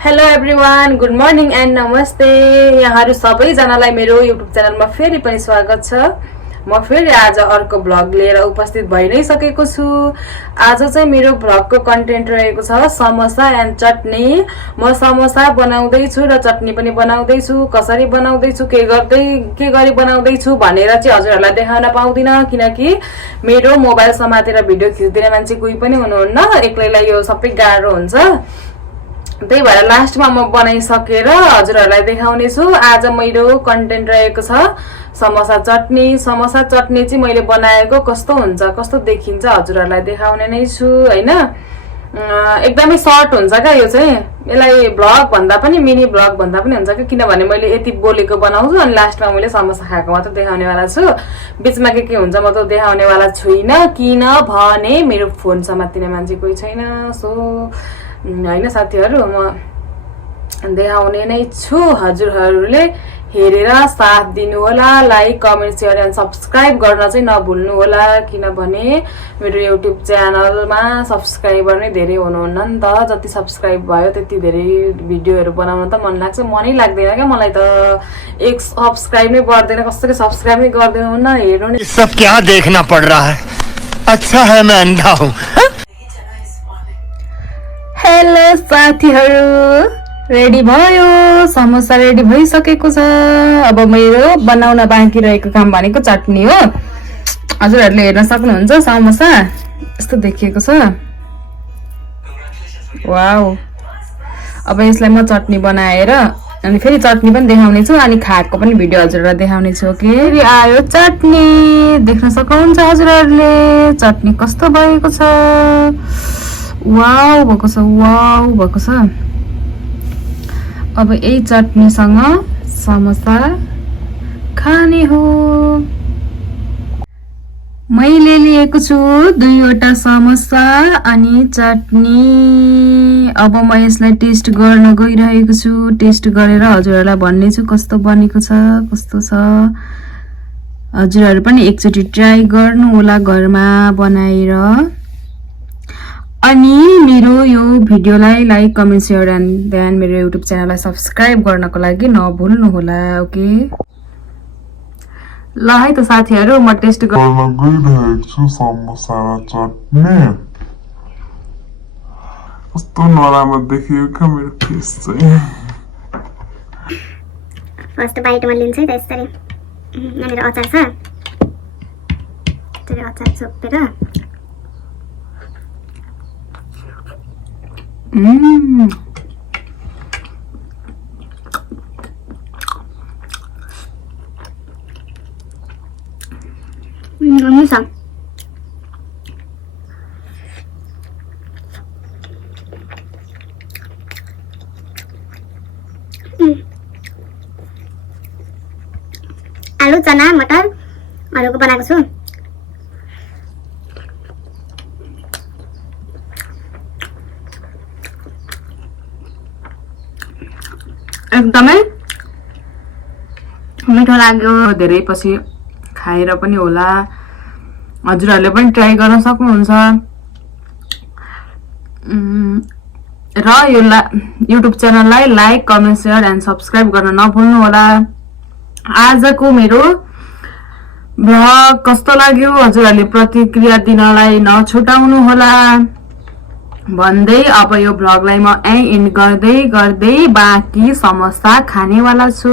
Hello everyone, good morning and नमस्ते। यहाँहरू सबैजनालाई मेरो युट्युब च्यानलमा फेरि पनि स्वागत छ। म फेरि आज अर्को भ्लग लिएर उपस्थित भइ नै सकेको छु। आज चाहिँ मेरो भ्लगको कन्टेन्ट रहेको छ समोसा एन्ड चटनी। म समोसा बनाउँदैछु र चटनी पनि बनाउँदैछु। कसरी बनाउँदैछु, के गरी बनाउँदैछु भनेर चाहिँ हजुरहरूलाई देखाउन पाउँदिन, किनकि मेरो मोबाइल समातेर भिडियो खिच्दिने मान्छे कोही पनि हुनुहुन्न। एक्लैलाई यो सबै गाह्रो हुन्छ। त्यही भएर लास्टमा म बनाइसकेर हजुरहरूलाई देखाउने छु। आज मेरो कन्टेन्ट रहेको छ समोसा चटनी। समोसा चटनी चाहिँ मैले बनाएको कस्तो हुन्छ, कस्तो देखिन्छ हजुरहरूलाई देखाउने नै छु हैन। एकदमै सर्ट हुन्छ क्या यो चाहिँ। यसलाई भ्लग भन्दा पनि मिनी भ्लग भन्दा पनि हुन्छ क्या, किनभने मैले यति बोलेको बनाउँछु अनि लास्टमा मैले समोसा खाएको मात्र देखाउने वाला छु। बिचमा के हुन्छ म त देखाउने वाला छुइनँ, किनभने मेरो फोन समात्ने मान्छे कोही छैन। सो हैन साथीहरू, म देखाउने नै छु। हजुरहरूले हेरेर साथ दिनुहोला। Like, comment, share and subscribe गर्न चाहिँ नभुल्नु होला, किनभने मेरो युट्युब च्यानलमा सब्सक्राइबर नै धेरै हुनुहुन्न नि त। जति सब्सक्राइब भयो त्यति धेरै भिडियोहरू बनाउन त मन लाग्छ, मनै लाग्दैन क्या मलाई त। एक सब्सक्राइब नै गर्दैन, कसैले सब्सक्राइब नै गर्दैन। हेर्नु नि सब क्या देखना पड़ रहा है। अच्छा है मैं अंधा हूँ। हेलो साथीहरू, रेडी भयो, समोसा रेडी भइसकेको छ। अब मेरो बनाउन बाँकी रहेको काम भनेको चटनी हो। हजुरहरूले हेर्न सक्नुहुन्छ समोसा यस्तो देखिएको छ। वाउ। अब यसलाई म चटनी बनाएर अनि फेरि चटनी पनि देखाउने छु अनि खाएको पनि भिडियो हजुरहरूलाई देखाउने छु। फेरि आयो चटनी, देख्न सक्नुहुन्छ हजुरहरूले चटनी कस्तो भएको छ। वाउ भएको छ, वाउ भएको छ। अब यही चटनीसँग समोसा खाने हो। मैले लिएको छु 2वटा समोसा अनि चटनी। अब म यसलाई टेस्ट गर्न गइरहेको छु। टेस्ट गरेर हजुरहरूलाई भन्ने छु कस्तो बनेको छ, कस्तो छ। हजुरहरू पनि एकचोटि ट्राई गर्नु होला घरमा बनाएर। अनि मेरो यो भिडियोलाई like, comment, share and then मेरो युट्युब च्यानललाई सब्सक्राइब गर्नको लागि नभुल्नु होला। ओके ल है त साथीहरू, म टेस्ट गर्न गइरहेको छु समोसा र चटनी। कस्तो नराम्रो देखियो क्या मेरो फेस चाहिँ। फर्स्ट बाइटमा लिन्छ है त यसरी। यहाँनिर अचार छ, यसरी अचार छोपेर आलु, चना, मटरहरूको बनाएको छु। एकदमै मिठो लाग्यो। धेरै पछि खाएर पनि होला। हजुरहरूले पनि ट्राई गर्न सक्नुहुन्छ। र यो युट्युब च्यानललाई like, comment, share and subscribe गर्न नभुल्नु होला। आजको मेरो भ्लग कस्तो लाग्यो हजुरहरूले प्रतिक्रिया दिनलाई नछुटाउनु होला भन्दै अब यो भ्लगलाई म एन्ड गर्दै बाँकी समोसा खानेवाला छु।